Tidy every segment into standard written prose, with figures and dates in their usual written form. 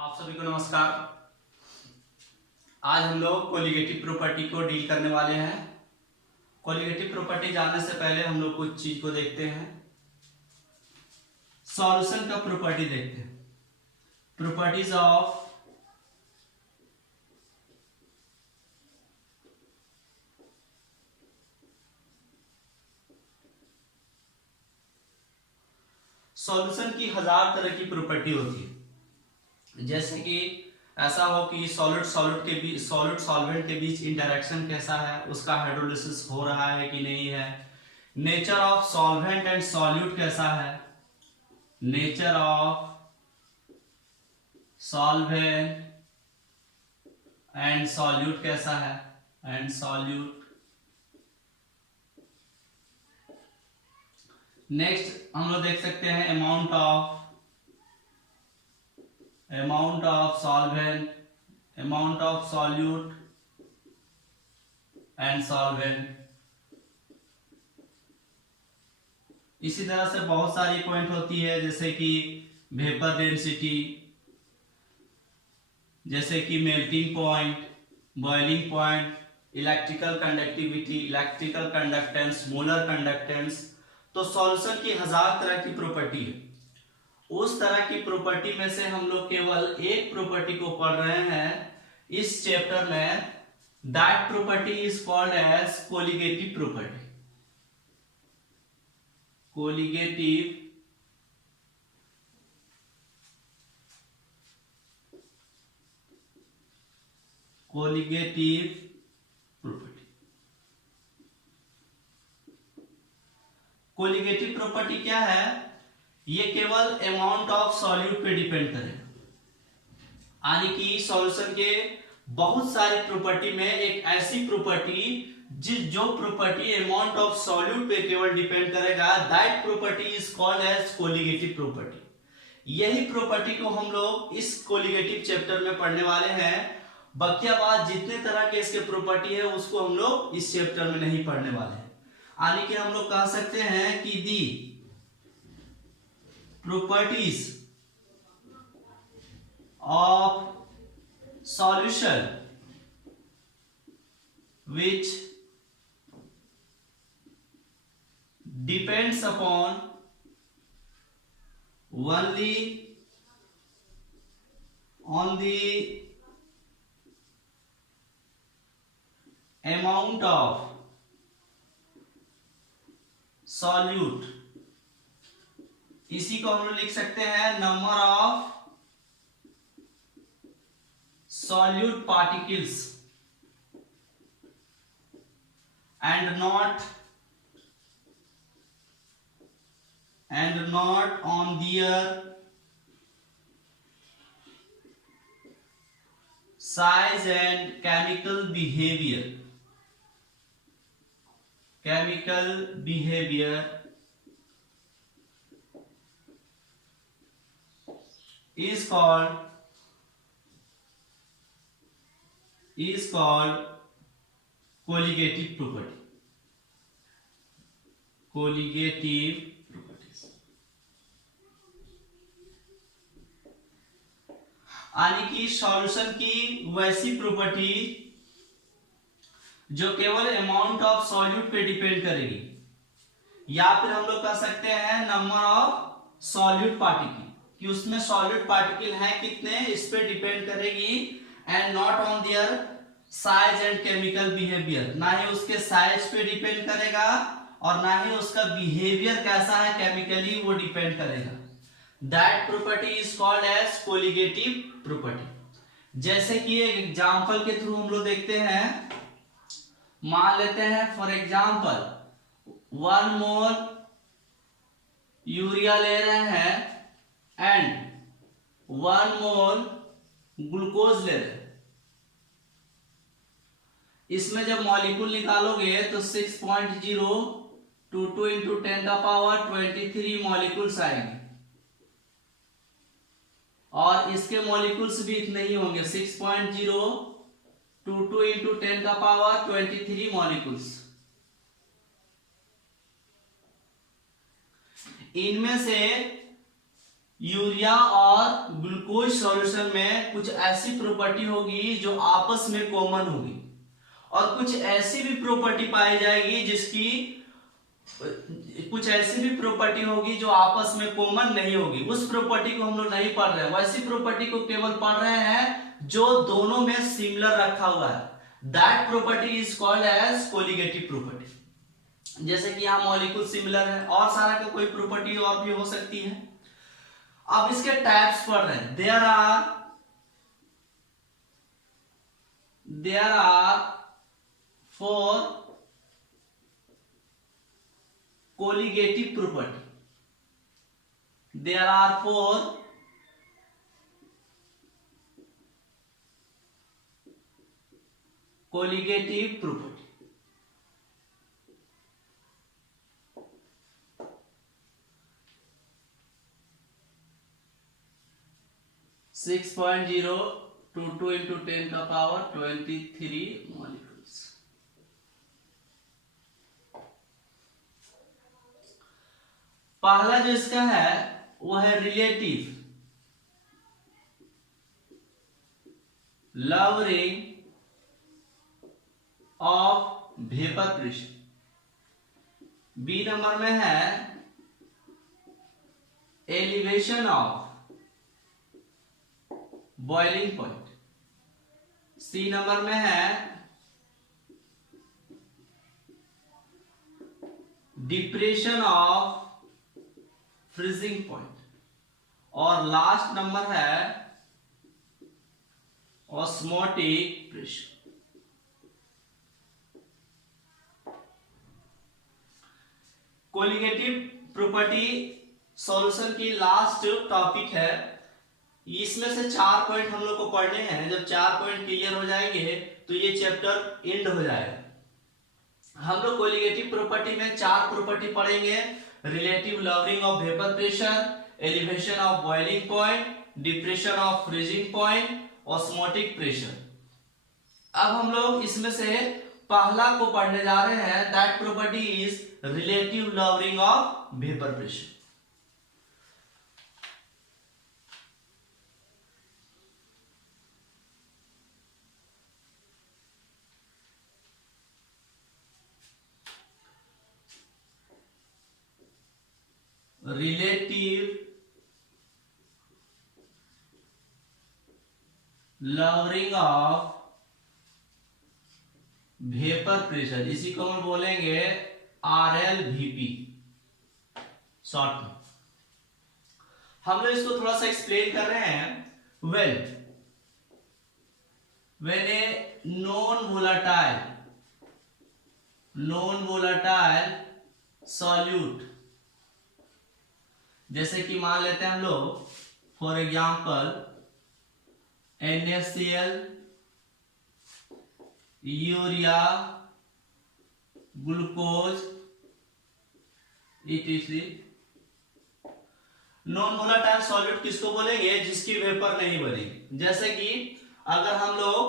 आप सभी को नमस्कार। आज हम लोग कोलिगेटिव प्रॉपर्टी को डील करने वाले हैं। कोलिगेटिव प्रॉपर्टी जानने से पहले हम लोग कुछ चीज को देखते हैं। सॉल्यूशन का प्रॉपर्टी देखते हैं। प्रॉपर्टीज ऑफ सॉल्यूशन की हजार तरह की प्रॉपर्टी होती है। जैसे कि ऐसा हो कि सॉलिड सॉल्वेंट के बीच इंटरेक्शन कैसा है, उसका हाइड्रोलिसिस हो रहा है कि नहीं है, nature of solvent and solute कैसा है, nature of solvent and solute कैसा है, एंड सॉल्यूट। नेक्स्ट हम लोग देख सकते हैं amount of solvent, amount of solute and solvent. इसी तरह से बहुत सारी पॉइंट होती है, जैसे कि वेपर डेंसिटी, जैसे कि melting point, boiling point, electrical conductivity, electrical conductance, molar conductance. तो सॉल्यूशन की हजार तरह की प्रॉपर्टी है। उस तरह की प्रॉपर्टी में से हम लोग केवल एक प्रॉपर्टी को पढ़ रहे हैं इस चैप्टर में। That property is called as colligative property. Colligative property. Colligative property क्या है? ये केवल अमाउंट ऑफ सॉल्यूट पे डिपेंड करेगा। यानी कि सॉल्यूशन के बहुत सारे प्रॉपर्टी में एक ऐसी प्रॉपर्टी जो प्रॉपर्टी अमाउंट ऑफ सॉल्यूट पे केवल डिपेंड करेगा, that property is called as colligative property. यही प्रॉपर्टी को हम लोग इस कोलिगेटिव चैप्टर में पढ़ने वाले हैं। बकिया बात जितने तरह के इसके प्रॉपर्टी है उसको हम लोग इस चैप्टर में नहीं पढ़ने वाले हैं। यानी कि हम लोग कह सकते हैं कि दी properties of solution which depends upon only on the amount of solute, इसी को हम लोग लिख सकते हैं number of solute particles and not on their size and chemical behaviour is called colligative property. Colligative properties यानी कि सॉल्यूशन की वैसी प्रॉपर्टी जो केवल अमाउंट ऑफ सॉल्यूट पे डिपेंड करेगी, या फिर हम लोग कह सकते हैं नंबर ऑफ सॉल्यूट पार्टिकल, कि उसमें सॉलिड पार्टिकल है कितने, इस पे डिपेंड करेगी। And not on their size and chemical behaviour, ना ही उसके साइज पे डिपेंड करेगा और ना ही उसका बिहेवियर कैसा है केमिकली वो डिपेंड करेगा। That property is called as colligative property. जैसे कि एक एग्जांपल के थ्रू हम लोग देखते हैं। मान लेते हैं फॉर एग्जांपल 1 मोल यूरिया ले रहे हैं एंड 1 मोल ग्लूकोज ले रहे। इसमें जब मॉलिक्यूल निकालोगे तो 6.022 इंटू 10 का पावर 23 मॉलिक्यूल्स आएंगे, और इसके मॉलिक्यूल्स भी इतने ही होंगे, 6.022 इंटू 10 का पावर 23 मॉलिक्यूल्स। इनमें से यूरिया और ग्लूकोज सॉल्यूशन में कुछ ऐसी प्रॉपर्टी होगी जो आपस में कॉमन होगी, और कुछ ऐसी भी प्रॉपर्टी पाई जाएगी कुछ ऐसी भी प्रॉपर्टी होगी जो आपस में कॉमन नहीं होगी। उस प्रॉपर्टी को हम लोग नहीं पढ़ रहे हैं, वैसी प्रॉपर्टी को केवल पढ़ रहे हैं जो दोनों में सिमिलर रखा हुआ है। That property is called as colligative property. जैसे कि यहाँ मॉलिक्यूल सिमिलर है, और सारा का कोई प्रॉपर्टी और भी हो सकती है। अब इसके टाइप्स पढ़ रहे हैं। There are 4 colligative property. There are 4 colligative property. 6.022 into 10 का पावर 23 मॉलिक्यूल्स। पहला जो इसका है वो है relative lowering of vapour pressure. B number में है elevation of boiling point. C number में है डिप्रेशन ऑफ फ्रीजिंग पॉइंट, और लास्ट नंबर है osmotic pressure. Colligative property solution की लास्ट टॉपिक है। इसमें से 4 पॉइंट हम लोग को पढ़ने हैं। जब 4 पॉइंट क्लियर हो जाएंगे तो ये चैप्टर एंड हो जाएगा। हम लोग कोलिगेटिव प्रॉपर्टी में 4 प्रॉपर्टी पढ़ेंगे। Relative lowering of vapour pressure, elevation of boiling point, depression of freezing point, osmotic pressure. अब हम लोग इसमें से पहला को पढ़ने जा रहे हैं। That property is relative lowering of vapour pressure. Relative lowering of vapour pressure, इसी को हम बोलेंगे RLVP शॉर्ट में। हम लोग इसको थोड़ा सा एक्सप्लेन कर रहे हैं। When a non volatile solute, जैसे कि मान लेते हैं हम लोग for example NaCl, urea, glucose etc। Non volatile solute किसको बोलेंगे? जिसकी वेपर नहीं बनेगी। जैसे कि अगर हम लोग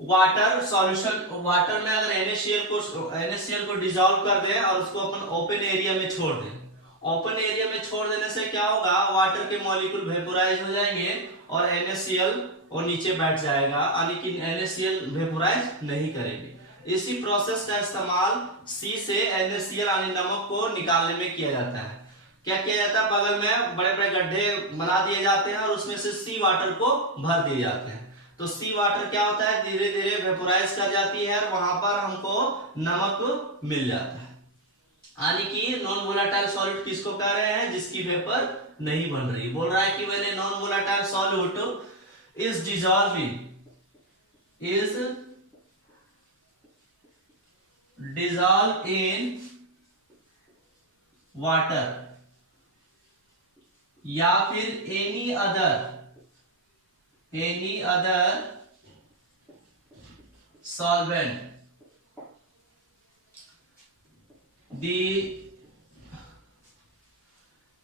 वाटर सॉल्यूशन, वाटर में अगर NaCl को डिसॉल्व कर दें और उसको अपन ओपन एरिया में छोड़ दें, ओपन एरिया में छोड़ देने से क्या होगा? वाटर के मॉलिक्यूल वेपोराइज हो जाएंगे और NaCl वो नीचे बैठ जाएगा, यानी कि NaCl वेपोराइज नहीं करेंगे। इसी प्रोसेस का इस्तेमाल C से NaCl यानी नमक को निकालने में किया जाता है। क्या किया जाता है? बगल में बड़े बड़े गड्ढे बना दिए जाते हैं और उसमें से सी वाटर को भर दिए जाते हैं। तो सी वाटर क्या होता है? धीरे धीरे वेपोराइज कर जाती है और वहां पर हमको नमक मिल जाता है। यानी कि नॉन वोलेटाइल सॉल्यूट किसको कह रहे हैं? जिसकी वेपर नहीं बन रही। बोल रहा है कि when a non volatile solute is dissolving in water या फिर any other solvent, the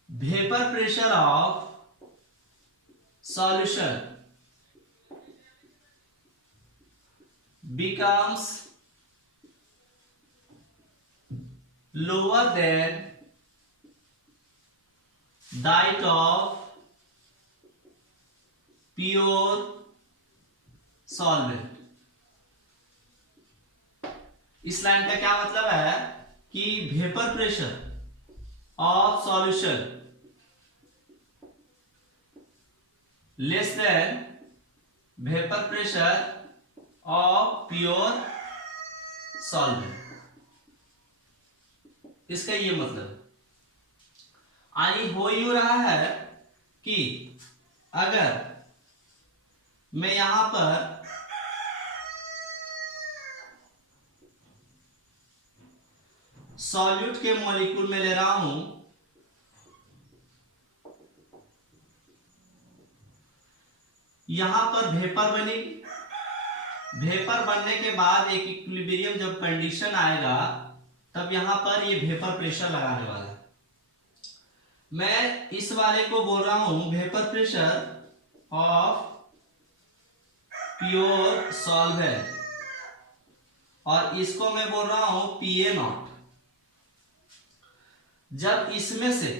vapor pressure of solution becomes lower than diet of pure solvent. इस लाइन का क्या मतलब है कि vapour pressure of solution less than vapour pressure of pure solvent, इसका ये मतलब हो यूं रहा है कि अगर मैं यहां पर सॉल्यूट के मॉलिक्यूल में ले रहा हूं, यहां पर वेपर बनेगी। वेपर बनने के बाद एक इक्विलिब्रियम जब कंडीशन आएगा तब यहां पर ये वेपर प्रेशर लगाने वाला है। मैं इस वाले को बोल रहा हूं vapour pressure of pure solvent और इसको मैं बोल रहा हूं PA नॉट। जब इसमें से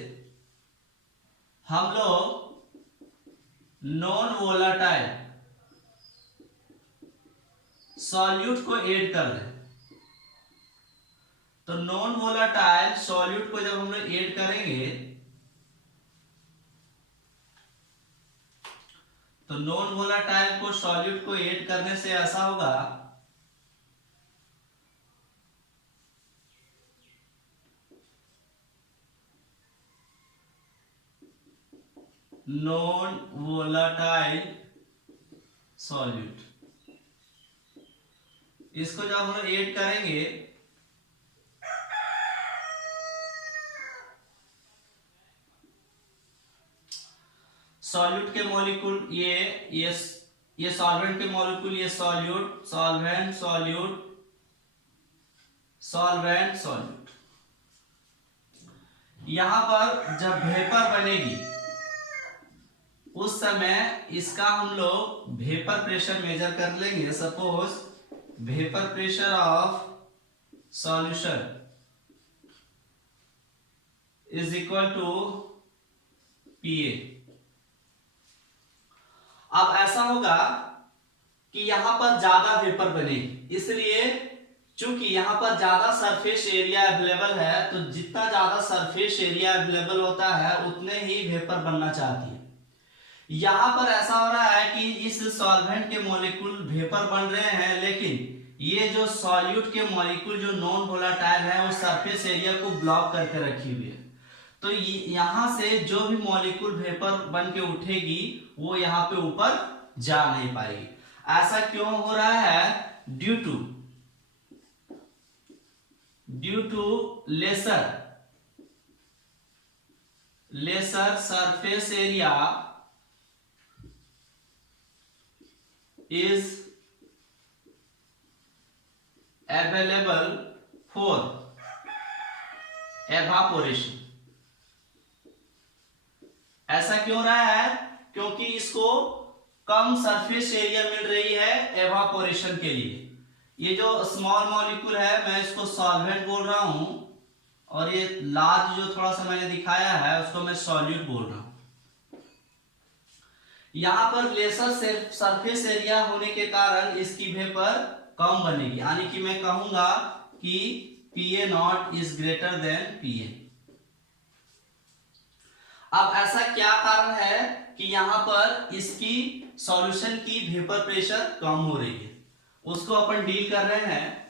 हम लोग नॉन वोलाटाइल सॉल्यूट को ऐड कर दें, तो नॉन वोलाटाइल सॉल्यूट को जब हम लोग ऐड करेंगे तो नॉन वोलाटाइल को सॉल्यूट को ऐड करने से ऐसा होगा नॉन वोलाटाइल सॉल्यूट। इसको जब हम लोग ऐड करेंगे सॉल्यूट के मॉलिक्यूल ये सॉल्वेंट के मॉलिक्यूल, ये solute solvent solute solvent solute. यहां पर जब वेपर बनेगी उस समय इसका हम लोग वेपर प्रेशर मेजर कर लेंगे। Suppose vapour pressure of solution is equal to PA। अब ऐसा होगा कि यहां पर ज्यादा वेपर बनेगी, इसलिए चूंकि यहां पर ज्यादा सरफेस एरिया अवेलेबल है, तो जितना ज्यादा सरफेस एरिया अवेलेबल होता है उतने ही वेपर बनना चाहती है। यहां पर ऐसा हो रहा है कि इस सॉल्वेंट के मॉलिक्यूल वेपर बन रहे हैं, लेकिन ये जो सॉल्यूट के मॉलिक्यूल जो नॉन वोलाटाइल है वो सरफेस एरिया को ब्लॉक करके रखी हुई है। तो यहां से जो भी मॉलिक्यूल वेपर बन के उठेगी वो यहां पे ऊपर जा नहीं पाएगी। ऐसा क्यों हो रहा है? Due to lesser surface area is available for evaporation। ऐसा क्यों रहा है? क्योंकि इसको कम सरफेस एरिया मिल रही है एवापोरेशन के लिए। ये जो स्मॉल मॉलिक्यूल है मैं इसको सॉल्वेंट बोल रहा हूं और ये लार्ज जो थोड़ा सा मैंने दिखाया है उसको मैं सॉल्यूट बोल रहा हूं। यहां पर लेसर सरफेस एरिया होने के कारण इसकी वेपर कम बनेगी, यानी कि मैं कहूंगा कि PA not is greater than PA। अब ऐसा क्या कारण है कि यहां पर इसकी सॉल्यूशन की वेपर प्रेशर कम हो रही है, उसको अपन डील कर रहे हैं।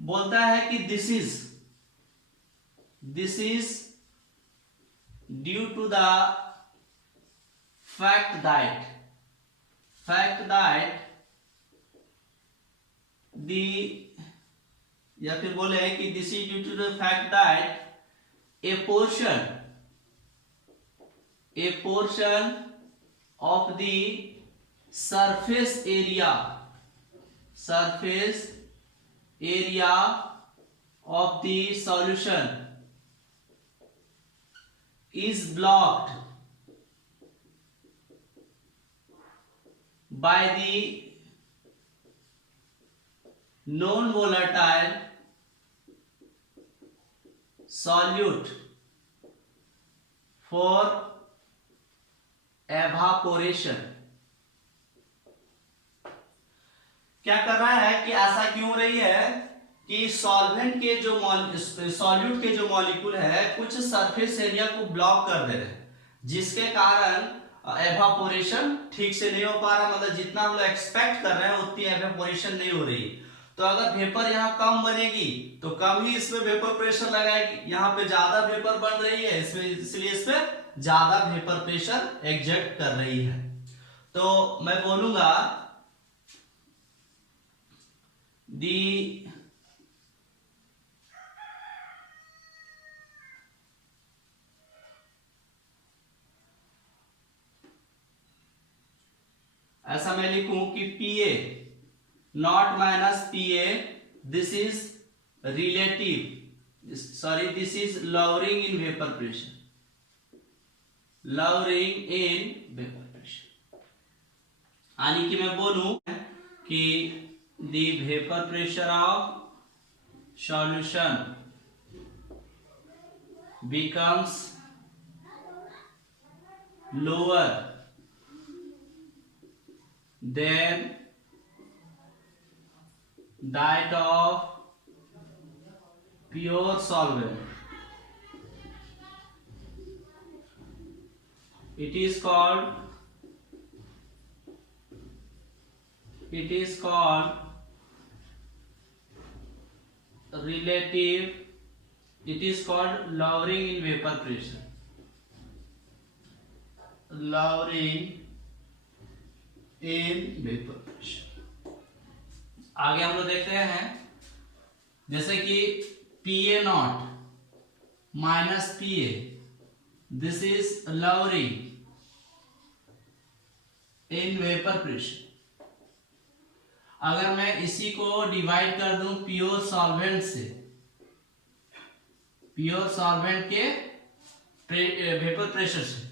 बोलता है कि this is due to the fact that the या फिर बोले कि this is due to the fact that a portion of the surface area of the solution is blocked by the non-volatile solute for evaporation. क्या कर रहा है कि ऐसा क्यों हो रही है कि सॉल्वेंट के जो सॉल्यूट के जो मॉलिक्यूल है कुछ सरफेस एरिया को ब्लॉक कर दे रहे हैं, जिसके कारण एवापोरेशन ठीक से नहीं हो पा रहा, मतलब जितना हम लोग एक्सपेक्ट कर रहे हैं उतनी एवापोरेशन नहीं हो रही। तो अगर वेपर यहाँ कम बनेगी तो कम ही इसमें वेपर प्रेशर लगाएगी, यहाँ पे ज्यादा वेपर बन रही है इसमें, इसलिए इसमें ज्यादा वेपर प्रेशर एग्जर्ट कर रही है। तो मैं बोलूंगा दी ऐसा मैं लिखूं कि Pa naught minus Pa, this is relative, sorry this is lowering in vapour pressure, lowering in vapour pressure. यानी कि मैं बोलूं कि the vapour pressure of solution becomes lower than that of pure solvent. It is called relative, it is called lowering in vapor pressure, lowering in vapor pressure। आगे हम लोग देखते हैं जैसे कि Pa naught minus Pa, this is lowering in vapour pressure. अगर मैं इसी को डिवाइड कर दूं प्योर सॉल्वेंट से, प्योर सॉल्वेंट के वेपर प्रेशर से,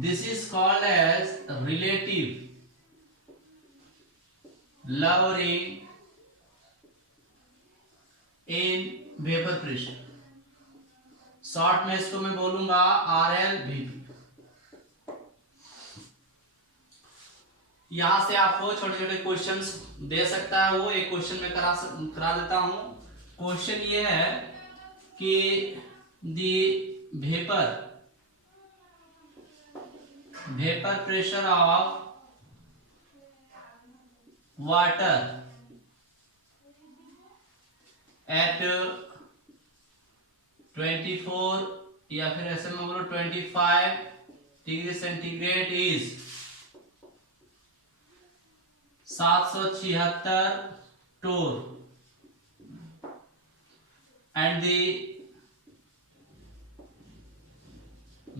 this is called as relative lowering in vapour pressure. Short में इसको मैं बोलूंगा RLVP। यहां से आपको छोटे छोटे क्वेश्चंस दे सकता है, वो एक क्वेश्चन में करा देता हूं। क्वेश्चन ये है कि the vapour pressure of water at 24 या फिर ऐसे में बोलो 25 degree centigrade is 776 torr and the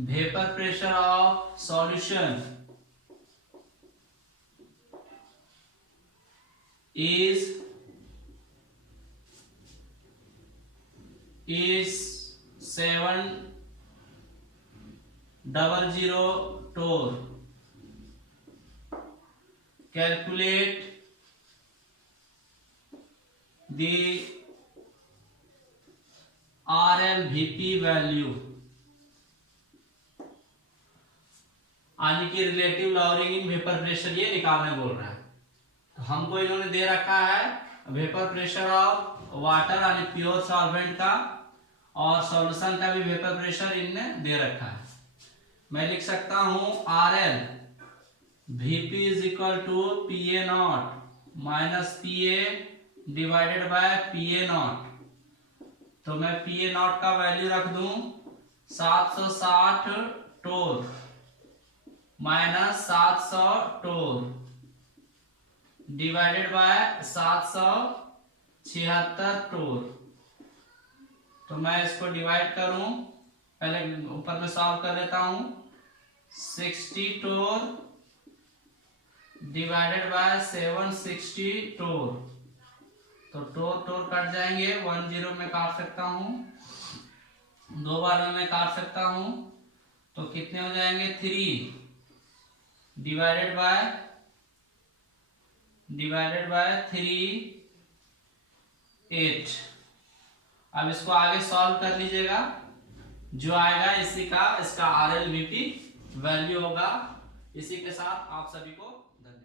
vapor pressure of solution is 700 torr। Calculate the RLVP value, यानी कि रिलेटिव लॉवरिंग इन वेपर प्रेशर ये निकालने बोल रहा है। तो हमको इन्होंने दे रखा है वेपर प्रेशर ऑफ वाटर यानी प्योर सॉल्वेंट का, और सॉल्यूशन का भी वेपर प्रेशर इनने दे रखा है। मैं लिख सकता हूं RL VP is equal to Pa naught minus Pa divided by Pa naught. तो मैं Pa नॉट का वैल्यू रख दूं 760 torr minus 700 torr divided by 776 torr। तो मैं इसको डिवाइड करूं, पहले ऊपर में सॉल्व कर लेता हूं। 60 torr डिवाइडेड बाय 760 torr, तो torr कट जाएंगे, 10 में काट सकता हूं, 2 बार में मैं काट सकता हूं, तो कितने हो जाएंगे 3 डिवाइडेड बाय 3 8। अब इसको आगे सॉल्व कर लीजिएगा। जो आएगा इसी का इसका RLVP वैल्यू होगा। इसी के साथ आप सभी को धन्यवाद।